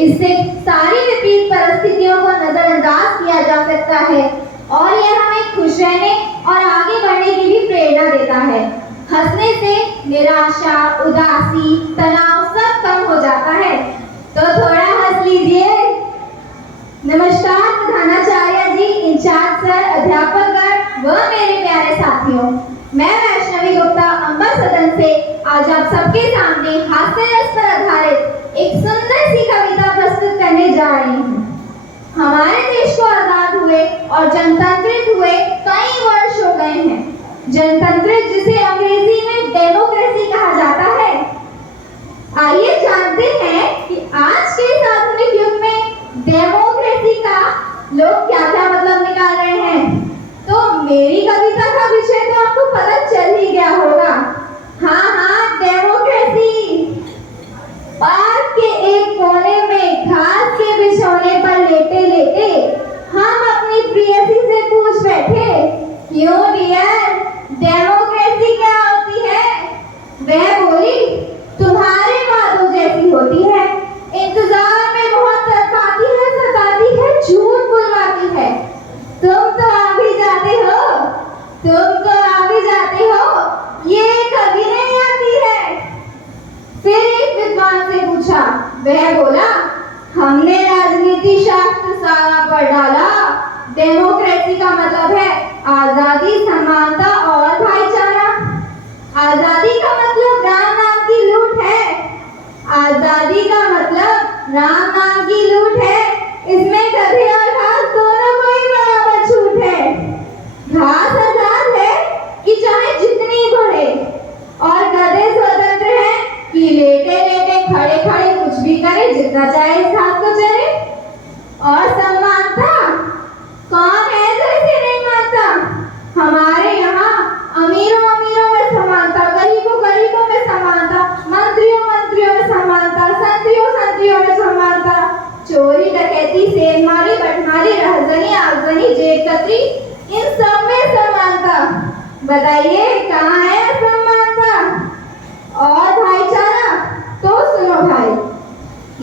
इससे सारी विपरीत परिस्थितियों को नजरअंदाज किया जा सकता है और यह हमें खुश रहने और आगे बढ़ने की भी प्रेरणा देता है। हंसने से निराशा, उदासी, तनाव सब कम हो जाता है। तो थोड़ा हंस लीजिए। नमस्कार प्रधानाचार्य जी, इंचार्ज सर, अध्यापकगण व मेरे प्यारे साथियों, मैं वैष्णवी गुप्ता अंबर सदन से आज आप सबके सामने हास्य रस पर आधारित एक सुंदर सी कविता प्रस्तुत करने जा रही हूँ। हमारे देश को आजाद हुए और जनतंत्रित हुए कई वर्ष हो गए हैं। जनतंत्रित जिसे अंग्रेजी में डेमोक्रेसी कहा जाता है। आइए जानते हैं कि आज के इस आधुनिक युग में डेमोक्रेसी का लोग क्या-क्या मतलब निकाल रहे हैं। तो मेरी कविता का विषय तो आपको पता चल ही गया होगा। हाँ, डेमोक्रेसी। पार्क के एक कोने में घास के बिछौने पर लेटे लेटे हम अपनी प्रियसी से पूछ बैठे, क्यों डियर, डेमोक्रेसी क्या होती है? वह बोली, तुम्हारे वादों जैसी होती है, इंतजार में बहुत तड़पाती है, सताती है, झूठ बुलवाती है। तुम तो आ भी जाते हो, ये कभी नहीं आती है। फिर एक विद्वान से पूछा, वह बोला, हमने राजनीति शास्त्र सारा पढ़ डाला। डेमोक्रेसी का मतलब है आजादी, समानता और भाईचारा। आजादी का मतलब राम नाम की लूट है। आजादी का मतलब राम नाम की लूट है। इसमें गधे और घास दोनों को ही बराबर छूट है। घास आजाद है कि चाहे जितनी बढ़े, और गधे स्वतंत्र है कि लेटे लेटे खड़े खड़े कुछ भी करे, जितना चाहे इस घास को चरे। और समानता, कौन है जो इसे नहीं मानता? हमारे यहाँ अमीरों में समानता, गरीबों में समानता, मंत्रियों में समानता, संतरियों में समानता, चोरी डकैती, सेंधमारी, बटमारी, रहजनी, आगजनी, जेब कतरी, इन सब में समानता। बताइए कहाँ है समानता? और भाईचारा, तो सुनो भाई,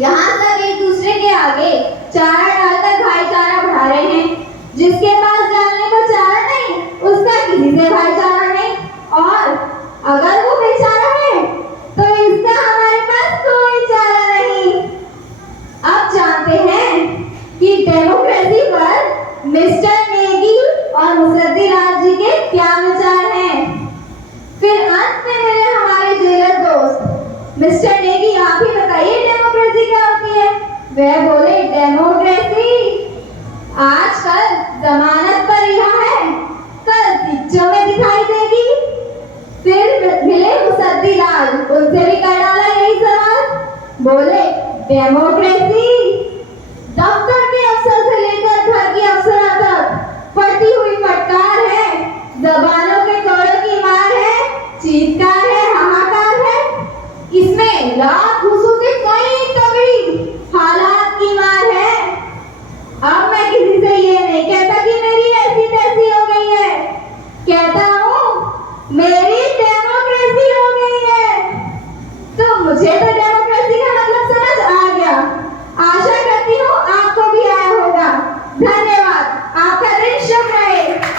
यहाँ सब एक दूसरे के आगे चारा डालकर भाईचारा बढ़ा रहे हैं। जिसके पास डालने को चारा नहीं, उसका किसी से भाईचारा नहीं, और अगर वो बेचारा है तो इसका हमारे पास कोई चारा नहीं। अब जानते हैं कि डेमोक्रेसी पर मिस्टर नेगी और मुसद्दीलाल जी के क्या विचार हैं। फिर अंत में मेरे हमारे जेलर दोस्त मिस्टर नेगी, आप ही बताइए डेमोक्रेसी क्या होती है। वह बोले, डेमोक्रेसी आजकल जमानत पर रिहा है, कल पिक्चर में दिखाई देगी। फिर मिले मुसद्दीलाल, उनसे भी कर डाला यही सवाल। बोले, डेमोक्रेसी दफ्तर के अफसर से लेकर घर की अफसरा तक फटी हुई फटकार है, जबानों के कोड़ों की मार है, चीत्कार है, हाहाकार है। इसमें लात घूसों से कई तगड़ी हालात की मार है। अब मैं किसी से ये नहीं कहता कि मेरी ऐसी तैसी हो गई है, कहता हूँ मेरी डेमोक्रेसी हो गई है। तो मुझे तो